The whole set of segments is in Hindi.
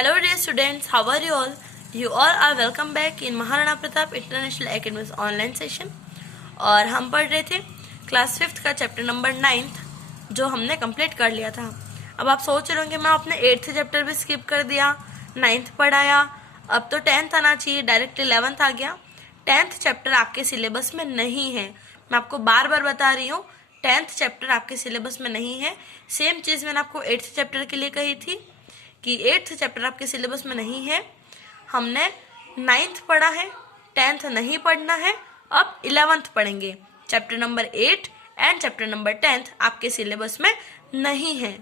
Hello dear students, how are you all? You all are welcome back in Maharana Pratap international academy online session. और हम पढ़ रहे थे क्लास 5th का चैप्टर नंबर 9 जो हमने कंप्लीट कर लिया था। अब आप सोच रहे होंगे मैं आपने 8th चैप्टर भी स्किप कर दिया, 9th पढ़ाया, अब तो 10th आना चाहिए, डायरेक्ट 11th आ गया। 10th चैप्टर आपके सिलेबस में नहीं है, मैं आपको बार बार बता रही हूँ, 10th चैप्टर आपके सिलेबस में नहीं है। सेम चीज़ मैंने आपको 8th चैप्टर के लिए कही थी कि 8th चैप्टर आपके सिलेबस में नहीं है। हमने 9th पढ़ा है, 10th नहीं पढ़ना है, अब 11th पढ़ेंगे। Chapter number 8 and chapter number 10 आपके सिलेबस में नहीं है।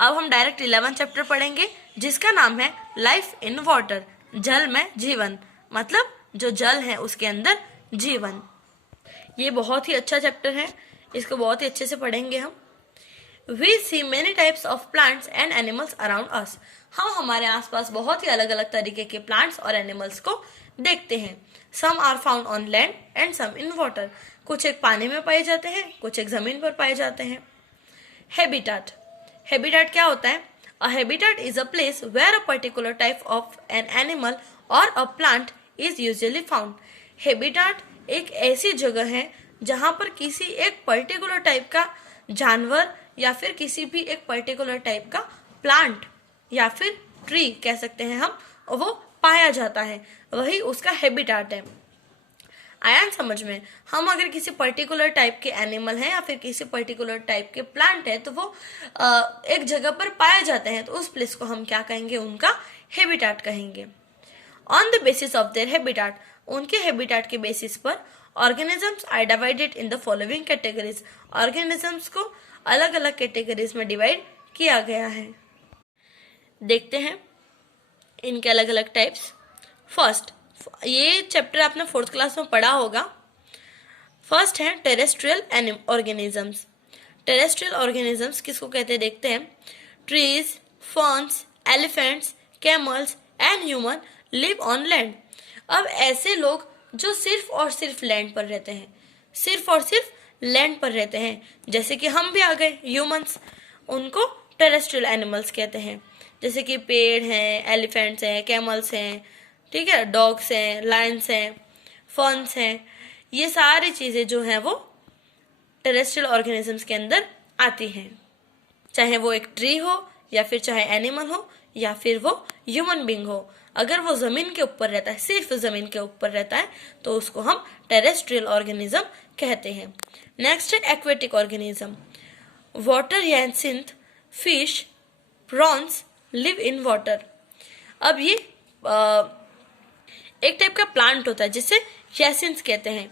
अब हम डायरेक्ट 11th चैप्टर पढ़ेंगे जिसका नाम है लाइफ इन वाटर, जल में जीवन, मतलब जो जल है उसके अंदर जीवन। ये बहुत ही अच्छा चैप्टर है, इसको बहुत ही अच्छे से पढ़ेंगे हम। We see many types of plants and animals around us. हम हमारे आसपास बहुत ही अलग अलग तरीके के प्लांट्स और एनिमल्स को देखते हैं। Some are found on land and some in water. कुछ एक पानी में पाए जाते हैं, कुछ एक जमीन पर पाए जाते हैं। Habitat. Habitat क्या होता है? A habitat is a place where a particular type of an animal or a plant is usually found. Habitat एक ऐसी जगह है जहाँ पर किसी एक पर्टिकुलर टाइप का जानवर या फिर किसी भी एक पर्टिकुलर टाइप का प्लांट या फिर ट्री कह सकते हैं हम, वो पाया जाता है, वही उसका हैबिटाट है। आया समझ में? हम अगर किसी पर्टिकुलर टाइप के एनिमल हैं या फिर किसी पर्टिकुलर टाइप के प्लांट है तो वो एक जगह पर पाए जाते हैं, तो उस प्लेस को हम क्या कहेंगे? उनका हैबिटाट कहेंगे। On the basis of their habitat, उनके हैबिटाट के बेसिस पर organisms are divided in the following categories. Organisms को अलग अलग कैटेगरीज में डिवाइड किया गया है। देखते हैं इनके अलग अलग टाइप्स। फर्स्ट, ये चैप्टर आपने 4th क्लास में पढ़ा होगा। फर्स्ट है टेरेस्ट्रियल ऑर्गेनिजम्स। टेरेस्ट्रियल ऑर्गेनिजम्स किसको कहते हैं देखते हैं। Trees, ferns, elephants, camels and human live on land. अब ऐसे लोग जो सिर्फ और सिर्फ लैंड पर रहते हैं, सिर्फ और सिर्फ लैंड पर रहते हैं, जैसे कि हम भी आ गए ह्यूमंस, उनको टेरेस्ट्रियल एनिमल्स कहते हैं। जैसे कि पेड़ हैं, एलिफेंट्स हैं, कैमल्स हैं, ठीक है, डॉग्स हैं, लायंस हैं, फर्न्स हैं, ये सारी चीज़ें जो हैं वो टेरेस्ट्रियल ऑर्गेनिजम्स के अंदर आती हैं। चाहे वो एक ट्री हो या फिर चाहे एनिमल हो या फिर वो ह्यूमन बीइंग हो, अगर वो जमीन के ऊपर रहता है, सिर्फ जमीन के ऊपर रहता है, तो उसको हम टेरेस्ट्रियल ऑर्गेनिज्म कहते हैं। नेक्स्ट है aquatic organism. Water hyacinth fish, prawns live in water. अब ये एक टाइप का प्लांट होता है जिसे यासिंथ कहते हैं,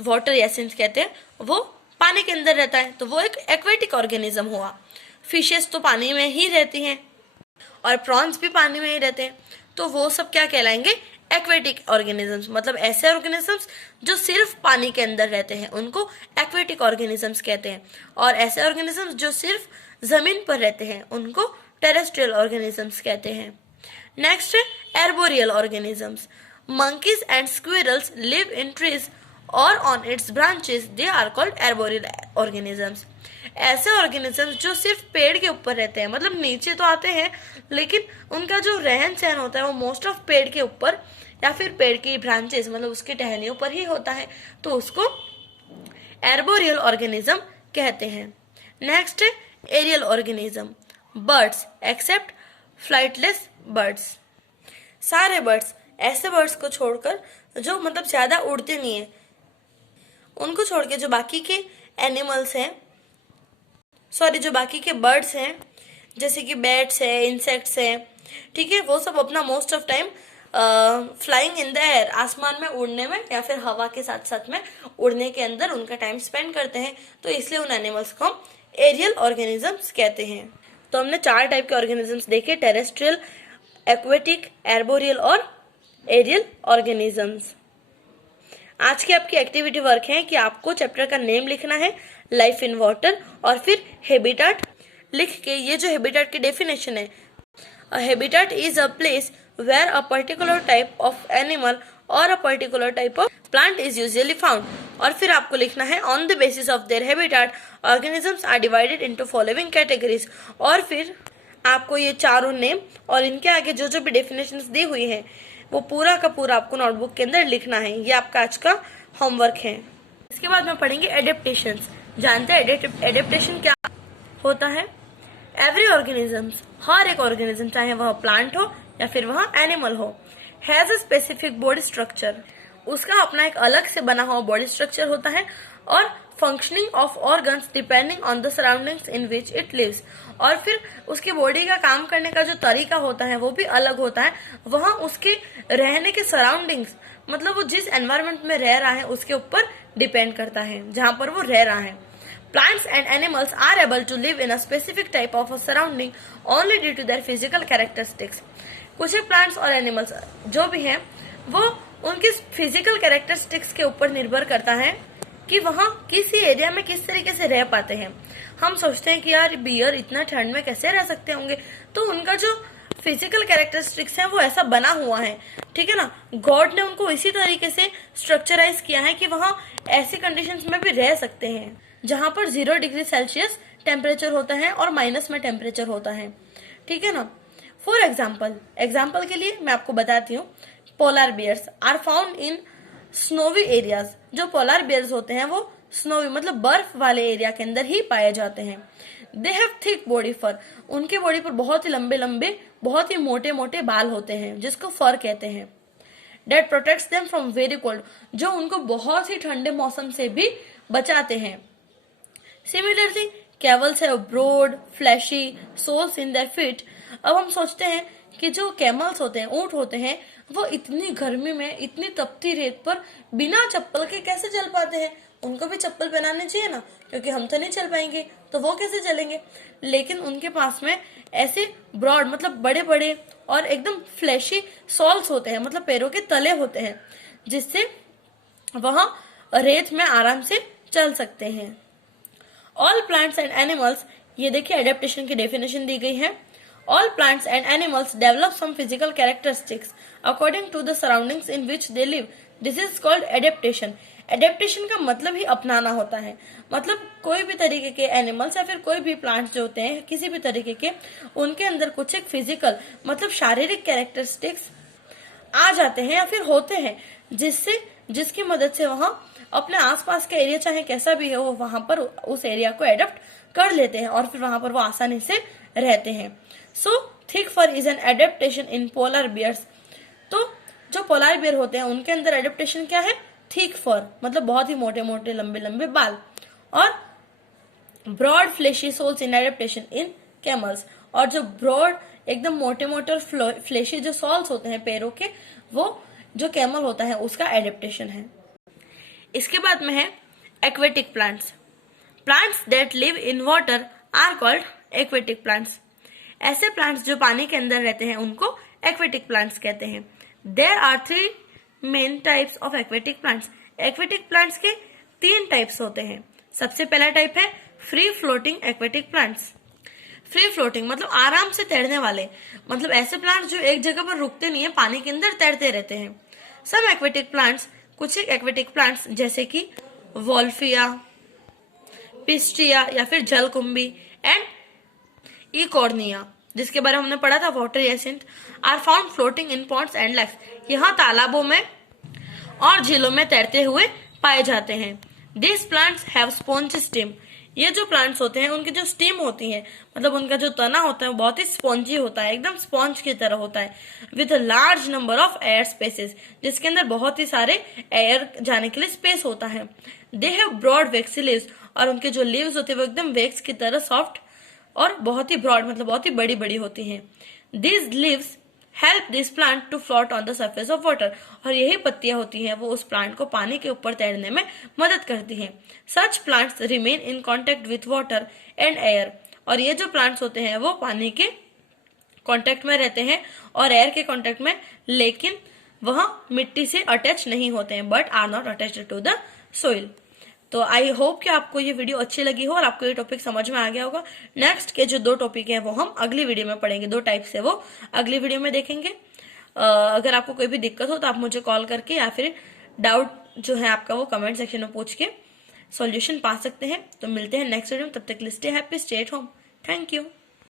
वाटर यासिंथ कहते हैं, वो पानी के अंदर रहता है, तो वो एक एक्वेटिक ऑर्गेनिज्म हुआ। फिशेस तो पानी में ही रहती हैं और प्रॉन्स भी पानी में ही रहते हैं, तो वो सब क्या कहलाएंगे? Aquatic organisms. मतलब ऐसे ऑर्गेनिजम्स जो सिर्फ पानी के अंदर रहते हैं उनको एक्वेटिक ऑर्गेनिजम्स कहते हैं, और ऐसे ऑर्गेनिजम्स जो सिर्फ जमीन पर रहते हैं उनको टेरेस्ट्रियल ऑर्गेनिजम्स कहते हैं। नेक्स्ट है arboreal organisms. Monkeys and squirrels live in trees और on its branches, they are called arboreal organisms. ऐसे ऑर्गेनिजम्स जो सिर्फ पेड़ के ऊपर रहते हैं, मतलब नीचे तो आते हैं लेकिन उनका जो रहन सहन होता है वो मोस्ट ऑफ पेड़ के ऊपर या फिर पेड़ की ब्रांचेस, मतलब उसकी टहनियों पर ही होता है, तो उसको एर्बोरियल ऑर्गेनिज्म कहते हैं। नेक्स्ट है aerial organism. Birds except flightless birds. सारे बर्ड्स, ऐसे बर्ड्स को छोड़कर जो मतलब ज्यादा उड़ते नहीं है, उनको छोड़ के जो बाकी के एनिमल्स हैं, जो बाकी के बर्ड्स हैं, जैसे कि बैट्स है, इंसेक्ट्स हैं, ठीक है, वो सब अपना most of time flying in the air, आसमान में उड़ने में या फिर हवा के साथ साथ में उड़ने के अंदर उनका टाइम स्पेंड करते हैं, तो इसलिए उन एनिमल्स को हम एरियल ऑर्गेनिजम्स कहते हैं। तो हमने 4 टाइप के ऑर्गेनिजम्स देखे, टेरेस्ट्रियल, एक्वेटिक, एर्बोरियल और एरियल ऑर्गेनिजम्स। आज की आपकी एक्टिविटी वर्क है कि आपको चैप्टर का नेम लिखना है, लाइफ इन वाटर, और फिर हैबिटाट लिख के ये जो हैबिटाट की डेफिनेशन है, a habitat is a place where a particular type of animal और a particular type of plant is usually found, और फिर आपको लिखना है on the basis of their habitat organisms are divided into following categories, और फिर आपको ये चारों नेम और इनके आगे जो जो भी डेफिनेशंस दी हुई है वो पूरा का पूरा आपको नोटबुक के अंदर लिखना है। ये आपका आज का होमवर्क है। इसके बाद में पढ़ेंगे एडेप्टेशंस। जानते हैं एडेप्टेशन क्या होता है? एवरी ऑर्गेनिजम्स, हर एक ऑर्गेनिज्म, चाहे वह प्लांट हो या फिर वह एनिमल हो, has a specific body structure. उसका अपना एक अलग से बना हुआ बॉडी स्ट्रक्चर होता है और functioning of organs depending on the surroundings in which it lives. और फिर उसकी बॉडी का काम करने का जो तरीका होता है वो भी अलग होता है। वहाँ उसके रहने के सराउंडिंग्स, मतलब वो जिस एनवायरमेंट में रह रहा है उसके ऊपर डिपेंड करता है, जहाँ पर वो रह रहा है। Plants and animals are able to live in a specific type of a surrounding only due to their physical characteristics. कुछ प्लांट्स और एनिमल्स जो भी हैं वो उनके फिजिकल कैरेक्टरिस्टिक्स के ऊपर निर्भर करता है कि वहाँ किसी एरिया में किस तरीके से रह पाते हैं। हम सोचते हैं कि यार बियर इतना ठंड में कैसे रह सकते होंगे, तो उनका जो फिजिकल कैरेक्टरिस्टिक्स है वो ऐसा बना हुआ है, ठीक है ना। गॉड ने उनको इसी तरीके से स्ट्रक्चराइज किया है कि वहाँ ऐसी कंडीशंस में भी रह सकते हैं जहाँ पर 0 डिग्री सेल्सियस टेम्परेचर होता है और माइनस में टेम्परेचर होता है, ठीक है ना। फॉर एग्जाम्पल के लिए मैं आपको बताती हूँ, polar bears are found in snowy areas. जो पोलर बियर्स होते हैं वो स्नोवी मतलब बर्फ वाले एरिया के अंदर ही पाए जाते हैं। दे हैव थिक बॉडी फर, उनके बॉडी पर बहुत ही लंबे लंबे बहुत ही मोटे मोटे बाल होते हैं जिसको फर कहते हैं। That protects them from very cold, जो उनको बहुत ही ठंडे मौसम से भी बचाते हैं। Similarly camels have broad fleshy soles in their feet. अब हम सोचते हैं कि जो कैमल्स होते हैं, ऊंट होते हैं, वो इतनी गर्मी में इतनी तपती रेत पर बिना चप्पल के कैसे चल पाते हैं? उनको भी चप्पल पहनाने चाहिए ना, क्योंकि हम तो नहीं चल पाएंगे, तो वो कैसे चलेंगे? लेकिन उनके पास में ऐसे ब्रॉड मतलब बड़े बड़े और एकदम फ्लैशी सोल्स होते हैं, मतलब पैरों के तले होते हैं, जिससे वहां रेत में आराम से चल सकते हैं। ऑल प्लांट्स एंड एनिमल्स, ये देखिए एडेप्टेशन की डेफिनेशन दी गई है। All plants and animals develop some physical characteristics according to the surroundings in which they live, this is called adaptation. Adaptation का मतलब ही अपनाना होता है, मतलब कोई भी तरीके के एनिमल्स या फिर कोई भी प्लांट्स जो होते हैं किसी भी तरीके के, उनके अंदर कुछ एक फिजिकल मतलब शारीरिक कैरेक्टरिस्टिक्स आ जाते हैं या फिर होते हैं, जिसकी मदद से वहां अपने आसपास का एरिया चाहे कैसा भी हो वहां पर उस एरिया को एडप्ट कर लेते हैं और फिर वहां पर वो आसानी से रहते हैं। So thick fur is an adaptation in polar bears. तो जो पोलर बियर होते हैं उनके अंदर एडेप्टेशन क्या है? थिक फर मतलब बहुत ही मोटे मोटे लंबे लंबे बाल, और broad fleshy soles in adaptation in camels. और जो ब्रॉड एकदम मोटे मोटे और फ्लेशी जो सोल्स होते हैं पैरों के, वो जो कैमल होता है उसका एडेप्टेशन है। इसके बाद में है aquatic plants. Plants that live in water are called aquatic plants. ऐसे प्लांट्स जो पानी के अंदर रहते हैं उनको एक्वेटिक प्लांट्स कहते हैं। There are 3 main types of aquatic plants. Aquatic plants के 3 टाइप्स होते हैं। सबसे पहला टाइप है free floating aquatic plants. Free floating मतलब आराम से तैरने वाले, मतलब ऐसे प्लांट्स जो एक जगह पर रुकते नहीं है, पानी के अंदर तैरते रहते हैं। सब एक्वेटिक प्लांट्स, कुछ एक एक्वेटिक प्लांट्स जैसे कि वोल्फिया, पिस्टिया या फिर जलकुंभी एंड इकॉर्निया, जिसके बारे में हमने पढ़ा था water ascent, are found floating in ponds and lakes. यहाँ तालाबों में और झीलों में तैरते हुए पाए जाते हैं। This plants have sponge stem. ये जो प्लांट्स होते हैं उनकी जो स्टेम होती है मतलब उनका जो तना होता है वो बहुत ही स्पॉन्जी होता है, एकदम स्पॉन्ज की तरह होता है, with large number of air spaces, जिसके अंदर बहुत ही सारे एयर जाने के लिए स्पेस होता है। They have broad waxy leaves, और उनके जो लीव्स होते हैं वो एकदम वेक्स की तरह सॉफ्ट और बहुत ही ब्रॉड मतलब बहुत ही बड़ी बड़ी होती हैं। These leaves help this plant to float on the surface of water, और यही पत्तियां होती हैं वो उस प्लांट को पानी के ऊपर तैरने में मदद करती हैं। सच plants remain in contact with water and air, और ये जो प्लांट्स होते हैं वो पानी के कांटेक्ट में रहते हैं और एयर के कांटेक्ट में, लेकिन वह मिट्टी से अटैच नहीं होते हैं, but are not attached to the soil. तो आई होप कि आपको ये वीडियो अच्छी लगी हो और आपको ये टॉपिक समझ में आ गया होगा। नेक्स्ट के जो 2 टॉपिक है वो हम अगली वीडियो में पढ़ेंगे, 2 टाइप से वो अगली वीडियो में देखेंगे। अगर आपको कोई भी दिक्कत हो तो आप मुझे कॉल करके या फिर डाउट जो है आपका वो कमेंट सेक्शन में पूछ के सॉल्यूशन पा सकते हैं। तो मिलते हैं नेक्स्ट वीडियो में, तब तक के लिए stay happy, stay at home. Thank you.